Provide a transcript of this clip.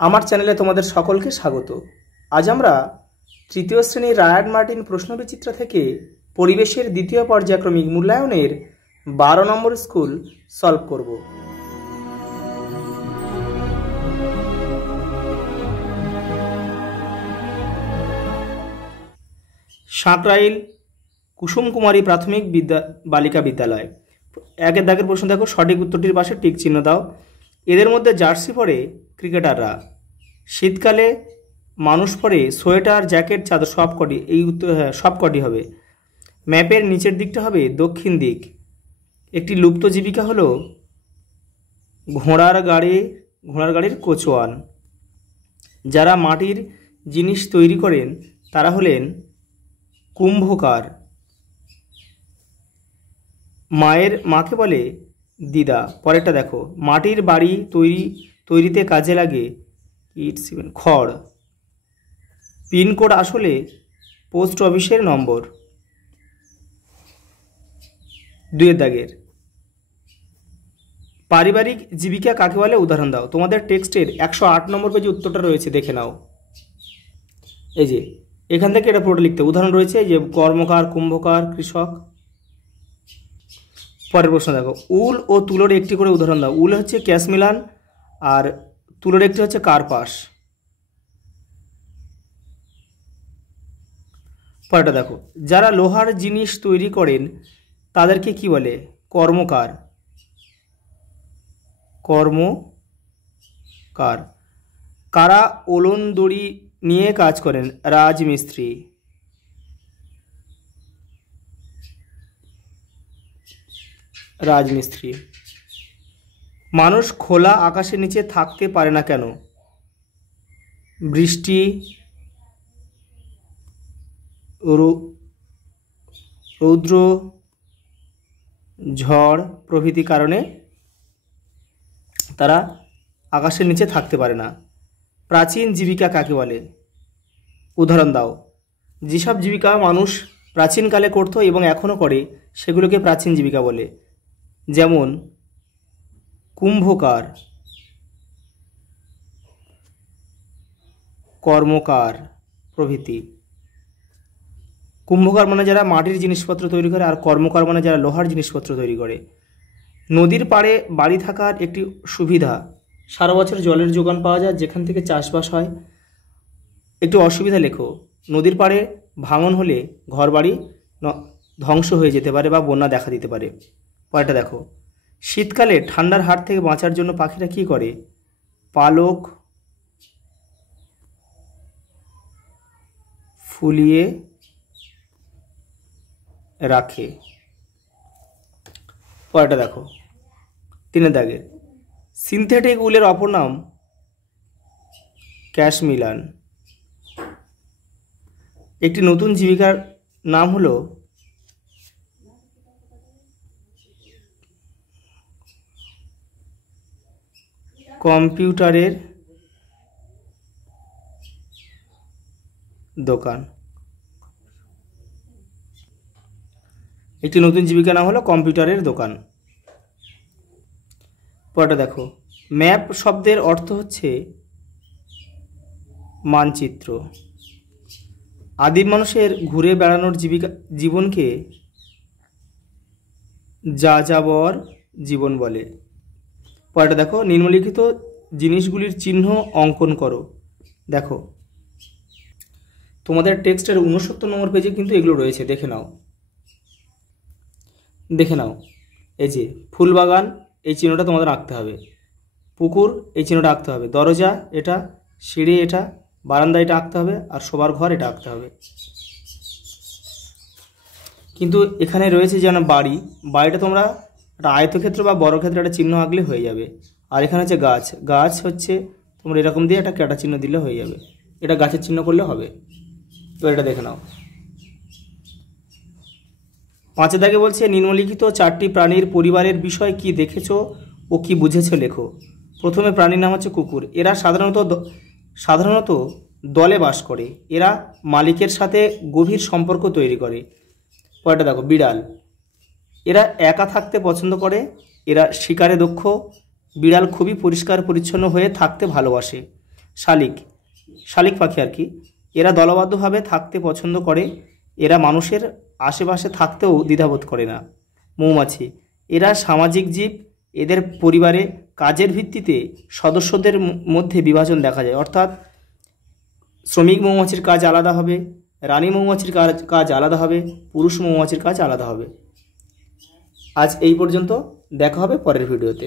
আমার চ্যানেলে তোমাদের সকলকে স্বাগত। আজ আমরা তৃতীয় শ্রেণীর রায়ার্ড মার্টিন প্রশ্নবিচিত্রা থেকে পরিবেশের দ্বিতীয় পর্যায়ক্রমিক মূল্যায়নের 12 নম্বর স্কুল সলভ করব। সাঁকরাইল কুসুম কুমারী প্রাথমিক বালিকা বিদ্যালয়। একের দাগের প্রশ্ন দেখো, সঠিক উত্তরটির পাশে টিক চিহ্ন দাও। এদের মধ্যে জার্সি পরে ক্রিকেটাররা, শীতকালে মানুষ পরে সোয়েটার, জ্যাকেট, চাদর, সবকটি। এই উত্তর সবকটি হবে। ম্যাপের নিচের দিকটা হবে দক্ষিণ দিক। একটি লুপ্ত জীবিকা হলো ঘোড়ার গাড়ির কোচওয়ান। যারা মাটির জিনিস তৈরি করেন তারা হলেন কুম্ভকার। মাকে বলে দিদা। পরেরটা দেখো, মাটির বাড়ি তৈরিতে কাজে লাগে খড়। পিনকোড আসলে পোস্ট অফিসের নম্বর। 2 দাগের পারিবারিক জীবিকা কাকে বলে উদাহরণ দাও। তোমাদের টেক্সটের 108 নম্বর পেজে উত্তরটা রয়েছে, দেখে নাও। এই যে এখান থেকে এটা পুরোটা লিখতে উদাহরণ রয়েছে, যে কর্মকার, কুম্ভকার, কৃষক। পরের প্রশ্ন দেখো, উল ও তুলোর একটি করে উদাহরণ দাও। উল হচ্ছে ক্যাশমিলান আর তুলোর একটি হচ্ছে কার্পাস। পরেরটা দেখো, যারা লোহার জিনিস তৈরি করেন তাদেরকে কি বলে? কর্মকার। কারা ওলন দড়ি নিয়ে কাজ করেন? রাজমিস্ত্রি। মানুষ খোলা আকাশের নিচে থাকতে পারে না কেন? বৃষ্টি, রৌদ্র, ঝড় প্রভৃতি কারণে তারা আকাশের নিচে থাকতে পারে না। প্রাচীন জীবিকা কাকে বলে? উদাহরণ দাও। যেসব জীবিকা মানুষ প্রাচীনকালে করত এবং এখনও করে সেগুলোকে প্রাচীন জীবিকা বলে, যেমন কুম্ভকার, কর্মকার প্রভৃতি। কুম্ভকার মানে যারা মাটির জিনিসপত্র তৈরি করে, আর কর্মকার মানে যারা লোহার জিনিসপত্র তৈরি করে। নদীর পাড়ে বাড়ি থাকার একটি সুবিধা, সারা বছর জলের যোগান পাওয়া যায়, যেখান থেকে চাষবাস হয়। একটু অসুবিধা লেখো। নদীর পাড়ে ভাঙন হলে ঘরবাড়ি ধ্বংস হয়ে যেতে পারে বা বন্যা দেখা দিতে পারে। পরেরটা দেখো, শীতকালে ঠান্ডার হাত থেকে বাঁচার জন্য পাখিরা কি করে? পালক ফুলিয়ে রাখে। পরেরটা দেখো, 3 দাগের সিনথেটিক উলের অপর নাম ক্যাশমিলান। একটি নতুন জীবিকার নাম হলো কম্পিউটারের দোকান। একটি নতুন জীবিকা নাম হলো কম্পিউটারের দোকান। পরেরটা দেখো, ম্যাপ শব্দের অর্থ হচ্ছে মানচিত্র। আদিম মানুষের ঘুরে বেড়ানোর জীবনকে যাযাবর জীবন বলে। পরেরটা দেখো, নিম্নলিখিত জিনিসগুলির চিহ্ন অঙ্কন করো। দেখো তোমাদের টেক্সটের 69 নম্বর পেজে কিন্তু এগুলো রয়েছে, দেখে নাও। এই যে ফুলবাগান, এই চিহ্নটা তোমাদের আঁকতে হবে। পুকুর, এই চিহ্নটা আঁকতে হবে। দরজা এটা, সিঁড়ি এটা, বারান্দা এটা আঁকতে হবে, আর শোবার ঘর এটা আঁকতে হবে। কিন্তু এখানে রয়েছে যেন বাড়িটা তোমরা একটা আয়তক্ষেত্র বা বর্গক্ষেত্রে একটা চিহ্ন আঁকলে হয়ে যাবে। আর এখানে হচ্ছে গাছ হচ্ছে তোমরা এরকম দিয়ে একটা কাটা চিহ্ন দিলে হয়ে যাবে। এটা গাছের চিহ্ন করলে হবে। তো এটা দেখে নাও। 5 দাগে বলছে, নিম্নলিখিত 4টি প্রাণীর পরিবারের বিষয় কি দেখেছো ও কি বুঝেছো লেখো। প্রথমে প্রাণীর নাম হচ্ছে কুকুর। এরা সাধারণত দলে বাস করে। এরা মালিকের সাথে গভীর সম্পর্ক তৈরি করে। পরেরটা দেখো, বিড়াল। এরা একা থাকতে পছন্দ করে। এরা শিকারে দক্ষ। বিড়াল খুবই পরিষ্কার পরিচ্ছন্ন হয়ে থাকতে ভালোবাসে। শালিক, শালিক পাখি আর কি। এরা দলবদ্ধভাবে থাকতে পছন্দ করে, এরা মানুষের আশেপাশে থাকতেও দ্বিধাবোধ করে না। মৌমাছি, এরা সামাজিক জীব, এদের পরিবারে কাজের ভিত্তিতে সদস্যদের মধ্যে বিভাজন দেখা যায়, অর্থাৎ শ্রমিক মৌমাছির কাজ আলাদা হবে, রানী মৌমাছির কাজ আলাদা হবে, পুরুষ মৌমাছির কাজ আলাদা হবে। আজ এই পর্যন্ত, দেখা হবে পরের ভিডিওতে।